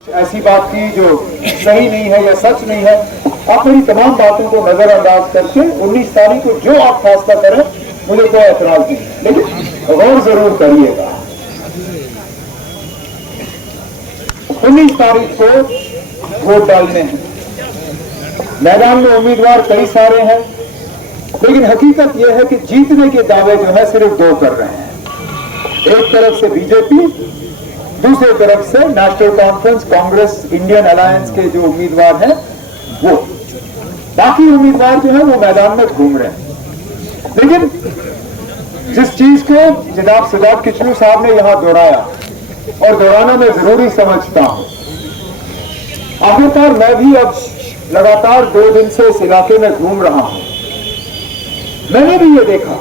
ऐसी बात की जो सही नहीं है या सच नहीं है, आप मेरी तमाम बातों को नजरअंदाज करके 19 तारीख को जो आप फैसला करें मुझे कोई एतराज नहीं, लेकिन गौर जरूर करिएगा। 19 तारीख को वोट डालने हैं। मैदान में उम्मीदवार कई सारे हैं, लेकिन हकीकत यह है कि जीतने के दावे जो है सिर्फ दो कर रहे हैं। एक तरफ से बीजेपी, दूसरी तरफ से national conference, Congress, Indian alliance के जो उम्मीदवार हैं वो। बाकी उम्मीदवार जो है वो मैदान में घूम रहे हैं। लेकिन जिस चीज को जनाब सिद्धार्थ किचलू साहब ने यहां दोहराया और दोहराना मैं जरूरी समझता हूं, आखिरकार मैं भी अब लगातार 2 दिन से इस इलाके में घूम रहा हूं। मैंने भी ये देखा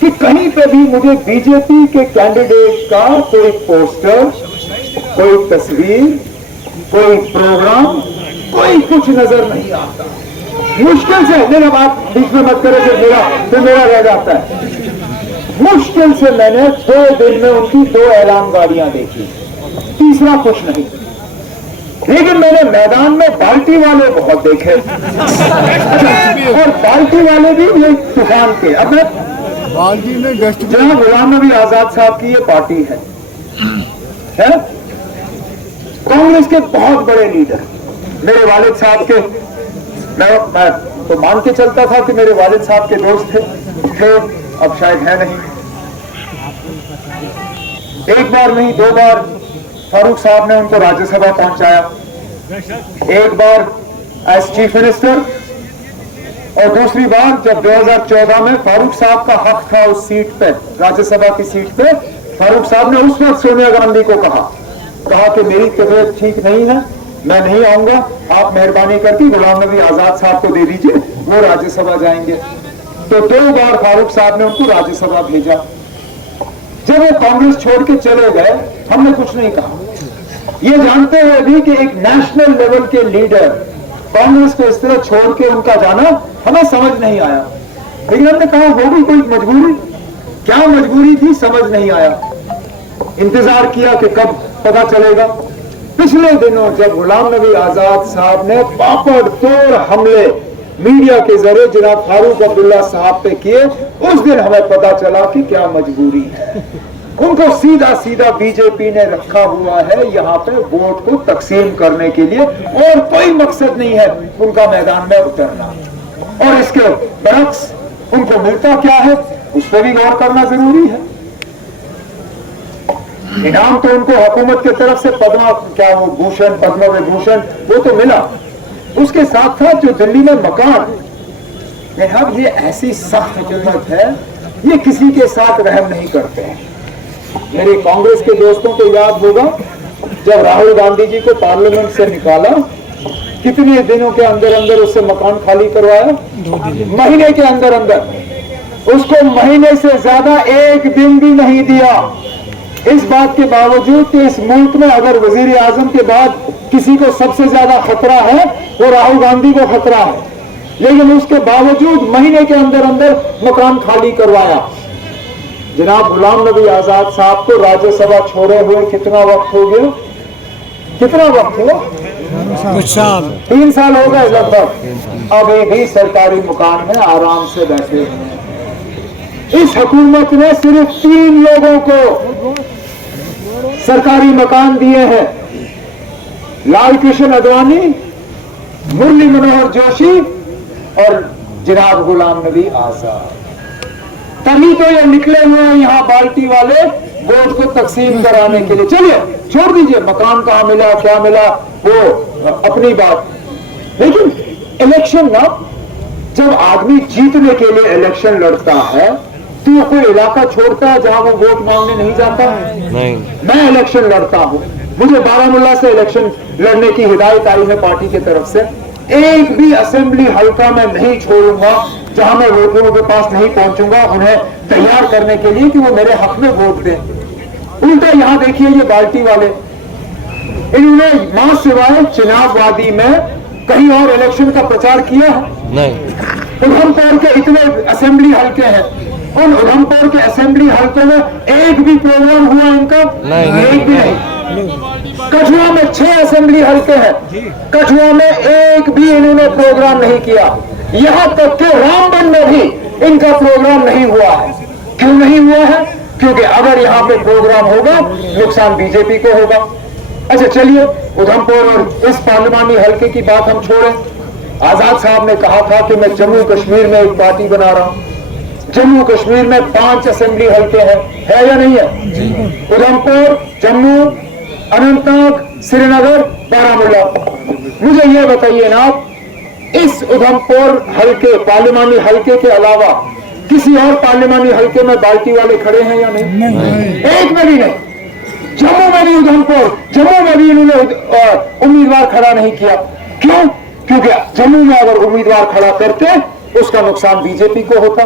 कि कहीं पे भी मुझे बीजेपी के कैंडिडेट का कोई पोस्टर, कोई तस्वीर, कोई प्रोग्राम, कोई कुछ नजर नहीं आता। मुश्किल से, मेरा बात बीच में मत करे तो मेरा रह जाता है। मुश्किल से मैंने 2 दिन में उनकी 2 ऐलान गाड़ियां देखी, तीसरा कुछ नहीं। लेकिन मैंने मैदान में बाल्टी वाले बहुत देखे और बाल्टी वाले भी ये तूफान के। अब मैं जनाब गुलाम नबी आजाद साहब की ये पार्टी है? कांग्रेस के बहुत बड़े लीडर, मेरे वालिद साहब के, मैं तो मान के चलता था कि मेरे वालिद साहब के दोस्त थे, अब शायद है नहीं। एक बार नहीं 2 बार फारूक साहब ने उनको राज्यसभा पहुंचाया, एक बार एज चीफ मिनिस्टर और दूसरी बार जब 2014 में फारूक साहब का हक था उस सीट पे, राज्यसभा की सीट पे, फारूक साहब ने उस वक्त सोनिया गांधी को कहा कि मेरी तबीयत ठीक नहीं है, मैं नहीं आऊंगा, आप मेहरबानी करके गुलाम नबी आजाद साहब को दे दीजिए, वो राज्यसभा जाएंगे। तो 2 बार फारूक साहब ने उनको राज्यसभा भेजा। जब वो कांग्रेस छोड़ के चले गए, हमने कुछ नहीं कहा, ये जानते हुए भी कि एक नेशनल लेवल के लीडर कांग्रेस को इस तरह छोड़ के उनका जाना हमें समझ नहीं आया। लेकिन हमने कहा होगी कोई मजबूरी, क्या मजबूरी थी समझ नहीं आया। इंतजार किया कि कब पता चलेगा। पिछले दिनों जब गुलाम नबी आजाद साहब ने पापड़ तोड़ हमले मीडिया के जरिए जनाब फारूक अब्दुल्ला साहब पे किए, उस दिन हमें पता चला कि क्या मजबूरी है। उनको सीधा सीधा बीजेपी ने रखा हुआ है यहाँ पे वोट को तकसीम करने के लिए, और कोई मकसद नहीं है उनका मैदान में उतरना। और इसके बरक्स उनको मिलता क्या है उस पर भी गौर करना जरूरी है। इनाम तो उनको हुकूमत की तरफ से पद्म विभूषण वो तो मिला, उसके साथ साथ जो दिल्ली में मकान, अब ये ऐसी सख्त हुकूमत है, ये किसी के साथ रहम नहीं करते हैं। मेरे कांग्रेस के दोस्तों को याद होगा जब राहुल गांधी जी को पार्लियामेंट से निकाला, कितने दिनों के अंदर अंदर उससे मकान खाली करवाया? महीने के अंदर अंदर। उसको महीने से ज्यादा 1 दिन भी नहीं दिया। इस बात के बावजूद कि इस मुल्क में अगर वजीर आजम के बाद किसी को सबसे ज्यादा खतरा है वो राहुल गांधी को खतरा है, लेकिन उसके बावजूद महीने के अंदर अंदर मकान खाली करवाया। जनाब गुलाम नबी आजाद साहब को राज्यसभा छोड़े हुए कितना वक्त हो गया? कितना वक्त हुआ? 3 साल हो गए लगभग। अब एक ही सरकारी मकान में आराम से बैठे हैं। इस हुकूमत ने सिर्फ 3 लोगों को सरकारी मकान दिए हैं, लाल कृष्ण आडवाणी, मुरली मनोहर जोशी और जनाब गुलाम नबी आजाद। तभी तो ये निकले हुए हैं यहाँ बाल्टी वाले वोट को तकसीम कराने के लिए। चलिए छोड़ दीजिए मकान कहाँ मिला क्या मिला वो अपनी बात, लेकिन इलेक्शन ना, जब आदमी जीतने के लिए इलेक्शन लड़ता है तो वो कोई इलाका छोड़ता है जहां वो वोट मांगने नहीं जाता है? नहीं। मैं इलेक्शन लड़ता हूं, मुझे बारामूला से इलेक्शन लड़ने की हिदायत आई है पार्टी की तरफ से। एक भी असेंबली हल्का मैं नहीं छोड़ूंगा जहां मैं वोटरों के पास नहीं पहुंचूंगा उन्हें तैयार करने के लिए कि वो मेरे हक में वोट दें। उल्टा यहां देखिए ये बाल्टी वाले, इन्होंने मां सिवाय चुनाव वादी में कहीं और इलेक्शन का प्रचार किया है? नहीं। उधमपुर के इतने असेंबली हल्के हैं, उन उधमपुर के असेंबली हल्के में एक भी प्रोग्राम हुआ इनका? नहीं। एक भी नहीं। कठुआ में 6 असेंबली हल्के हैं, कठुआ में एक भी इन्होंने प्रोग्राम नहीं किया। यहां तक कि रामबन में भी इनका प्रोग्राम नहीं हुआ है। क्यों नहीं हुआ है? क्योंकि अगर यहां पे प्रोग्राम होगा नुकसान बीजेपी को होगा। अच्छा चलिए, उधमपुर और इस पार्लिमानी हल्के की बात हम छोड़ें। आजाद साहब ने कहा था कि मैं जम्मू कश्मीर में एक पार्टी बना रहा हूं। जम्मू कश्मीर में 5 असेंबली हल्के हैं, है या नहीं है? उधमपुर, जम्मू, अनंतनाग, श्रीनगर, बारामूला। मुझे यह बताइए ना, इस उधमपुर हल्के, पार्लिमानी हल्के के अलावा किसी और पार्लिमानी हल्के में बाल्टी वाले खड़े हैं या नहीं? एक में भी नहीं। जम्मू में भी उधमपुर, जम्मू में भी इन्होंने उम्मीदवार खड़ा नहीं किया। क्यों? क्योंकि जम्मू में अगर उम्मीदवार खड़ा करते उसका नुकसान बीजेपी को होता।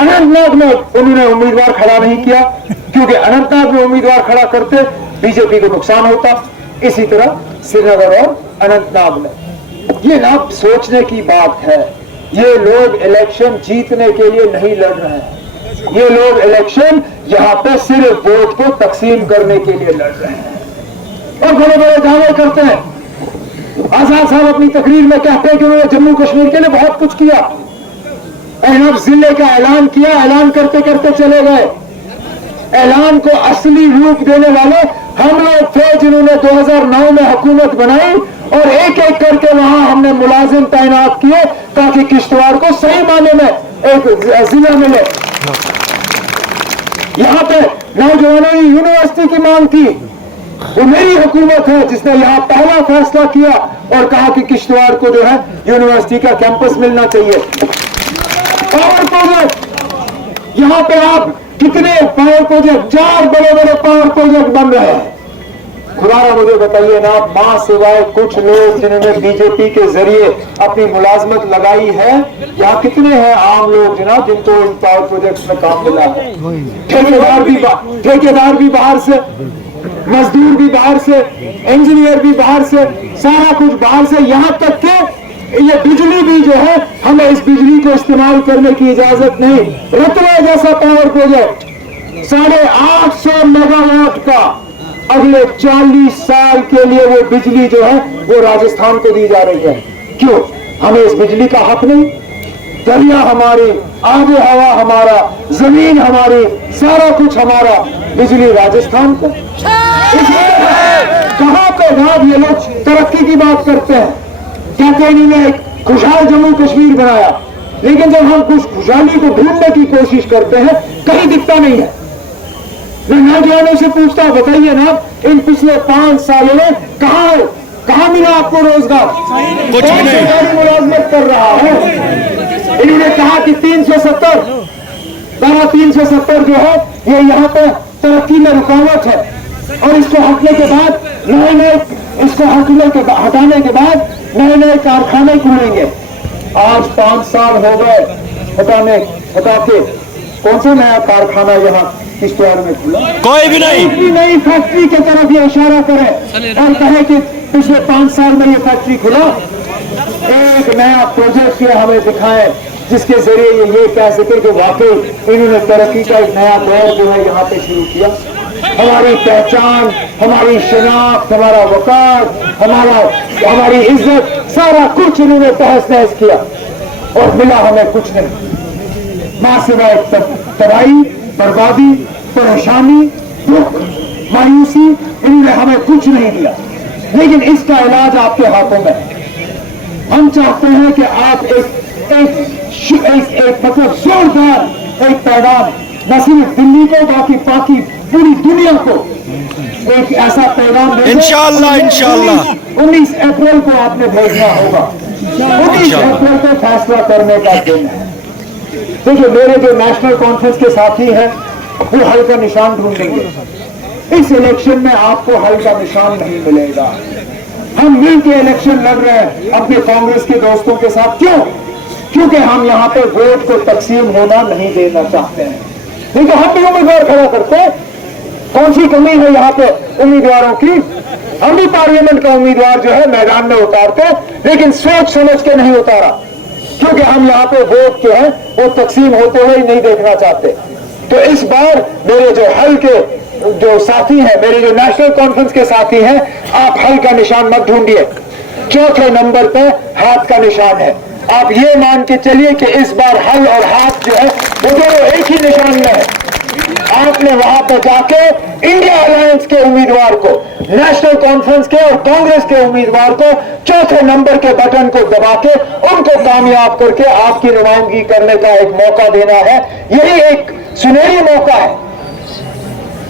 अनंतनाग में उन्होंने उम्मीदवार खड़ा नहीं किया क्योंकि अनंतनाग में उम्मीदवार खड़ा करते बीजेपी को नुकसान होता। इसी तरह श्रीनगर और अनंतनाग में। ये ना सोचने की बात है। ये लोग इलेक्शन जीतने के लिए नहीं लड़ रहे हैं, ये लोग इलेक्शन यहां पे सिर्फ वोट को तकसीम करने के लिए लड़ रहे हैं और बड़े बड़े दावे करते हैं। आजाद साहब अपनी तकरीर में कहते हैं कि उन्होंने जम्मू कश्मीर के लिए बहुत कुछ किया। एनएफ जिले का ऐलान किया, ऐलान करते करते चले गए। ऐलान को असली रूप देने वाले हम लोग थे जिन्होंने 2009 में हुकूमत बनाई और एक एक करके वहां हमने मुलाजिम तैनात किए ताकि किश्तवाड़ को सही माने में एक जिला मिले। यहां पे नौजवानों ने यूनिवर्सिटी की मांग की, वो मेरी हुकूमत है जिसने यहां पहला फैसला किया और कहा कि किश्तवाड़ को जो है यूनिवर्सिटी का कैंपस मिलना चाहिए। पावर प्रोजेक्ट, यहां पे आप कितने पावर प्रोजेक्ट, 4 बड़े बड़े पावर प्रोजेक्ट बन रहे हैं। खुदारा मुझे बताइए ना, मां सिवाय कुछ लोग जिन्होंने बीजेपी के जरिए अपनी मुलाजमत लगाई है, यहाँ कितने हैं आम लोग जनाब जिनको इन पावर प्रोजेक्ट्स में काम मिला है? ठेकेदार भी बाहर से, मजदूर भी बाहर से, इंजीनियर भी बाहर से, सारा कुछ बाहर से। यहाँ तक के ये बिजली भी जो है, हमें इस बिजली को इस्तेमाल करने की इजाजत नहीं। रतवा जैसा पावर प्रोजेक्ट 850 मेगावाट का, अगले 40 साल के लिए वो बिजली जो है वो राजस्थान को दी जा रही है। क्यों? हमें इस बिजली का हक नहीं? दरिया हमारी, आबो हवा हमारा, जमीन हमारी, सारा कुछ हमारा, बिजली राजस्थान को। कहां पे बाद ये लोग तरक्की की बात करते हैं, कहते हैं इन्होंने एक खुशहाल जम्मू कश्मीर बनाया, लेकिन जब हम कुछ खुशहाली को ढूंढने की कोशिश करते हैं कहीं दिखता नहीं है। मैं नौजवानों से पूछता, बताइए ना, इन पिछले 5 सालों में कहां मिला आपको रोजगार? कुछ भी नहीं। मुलाजमत कर रहा है। इन्होंने कहा कि 370 जो है ये यहाँ पे तरक्की में रुकावट है और इसको हटने के बाद इसको हटाने के बाद नए कारखाने खुलेंगे। आज 5 साल हो गए हटा के कौन सा नया कारखाना यहाँ किश्तवाड़ में खुला? कोई भी नहीं। नई फैक्ट्री की तरफ ये इशारा करे और कहे कि पिछले 5 साल में ये फैक्ट्री खुला। एक नया प्रोजेक्ट ये हमें दिखाएं जिसके जरिए ये कह सके कि वाकई इन्होंने तरक्की का एक नया दौर जो है यहाँ पे शुरू किया। हमारी पहचान, हमारी शनाख्त, हमारा वकार, हमारी इज्जत, सारा कुछ इन्होंने तहस नहस किया और मिला हमें कुछ नहीं। मां सिवाय तबाही, बर्बादी, परेशानी, दुख, मायूसी, इन्होंने हमें कुछ नहीं दिया। लेकिन इसका इलाज आपके हाथों में। हम चाहते हैं कि आप एक मतलब जोरदार एक पैगाम न सिर्फ दिल्ली को बाकी पूरी दुनिया को एक ऐसा पैगाम दें। इंशाअल्लाह 19 अप्रैल को आपने भेजना होगा। 19 अप्रैल को फैसला करने का दिन है। देखिए, मेरे जो नेशनल कॉन्फ्रेंस के साथी हैं वो हल का निशान ढूंढेंगे। इस इलेक्शन में आपको हल का निशान नहीं मिलेगा। हम मिलकर इलेक्शन लड़ रहे हैं अपने कांग्रेस के दोस्तों के साथ। क्यों? क्योंकि हम यहाँ पे वोट को तकसीम होना नहीं देना चाहते हैं। नहीं तो हम भी उम्मीदवार खड़ा करते हैं। कौन सी कमी है यहाँ पे उम्मीदवारों की? हम भी पार्लियामेंट का उम्मीदवार जो है मैदान में उतारते, लेकिन सोच समझ के नहीं उतारा, क्योंकि हम यहाँ पे वोट जो है वो तकसीम होते हुए नहीं देखना चाहते। तो इस बार मेरे जो हल के जो साथी हैं, मेरे जो नेशनल कॉन्फ्रेंस के साथी हैं, आप हल का निशान मत ढूंढिए। चौथे नंबर पे हाथ का निशान है। आप ये मान के चलिए कि इस बार हल और हाथ जो है वो दोनों एक ही निशान में है। आपने वहां पर जाके इंडिया अलायंस के उम्मीदवार को, नेशनल कॉन्फ्रेंस के और कांग्रेस के उम्मीदवार को चौथे नंबर के बटन को दबा के उनको कामयाब करके आपकी नुमाइंदगी करने का एक मौका देना है। यही एक सुनहरी मौका है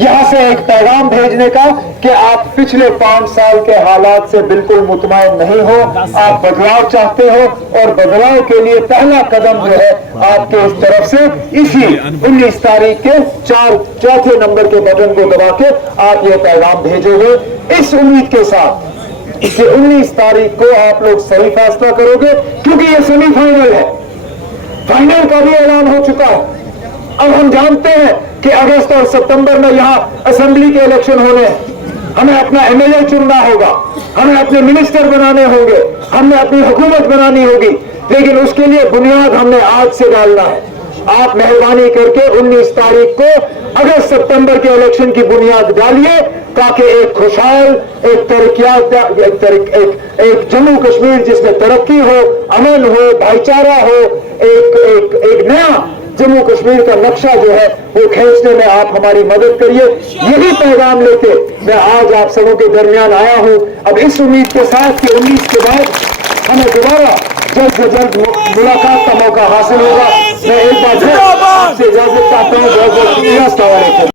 यहां से एक पैगाम भेजने का कि आप पिछले 5 साल के हालात से बिल्कुल मुतमईन नहीं हो, आप बदलाव चाहते हो और बदलाव के लिए पहला कदम जो है आपके इस तरफ से इसी 19 तारीख के चौथे नंबर के बटन को दबा के आप ये पैगाम भेजोगे, इस उम्मीद के साथ कि 19 तारीख को आप लोग सही फैसला करोगे, क्योंकि ये सेमीफाइनल है। फाइनल का भी ऐलान हो चुका है। अब हम जानते हैं कि अगस्त और सितंबर में यहां असेंबली के इलेक्शन होने हैं। हमें अपना एमएलए चुनना होगा, हमें अपने मिनिस्टर बनाने होंगे, हमें अपनी हुकूमत बनानी होगी, लेकिन उसके लिए बुनियाद हमने आज से डालना है। आप मेहरबानी करके 19 तारीख को अगस्त सितंबर के इलेक्शन की बुनियाद डालिए, ताकि एक खुशहाल, एक तरक्यात, एक जम्मू कश्मीर जिसमें तरक्की हो, अमन हो, भाईचारा हो, एक नया जम्मू कश्मीर का नक्शा जो है वो खींचने में आप हमारी मदद करिए। यही पैगाम लेके मैं आज आप सबों के दरमियान आया हूं, अब इस उम्मीद के साथ कि 19 के बाद हमें दोबारा जल्द से जल्द मुलाकात का मौका हासिल होगा। मैं एक बार आपसे इजाजत चाहता हूं। बहुत बहुत शुक्रिया।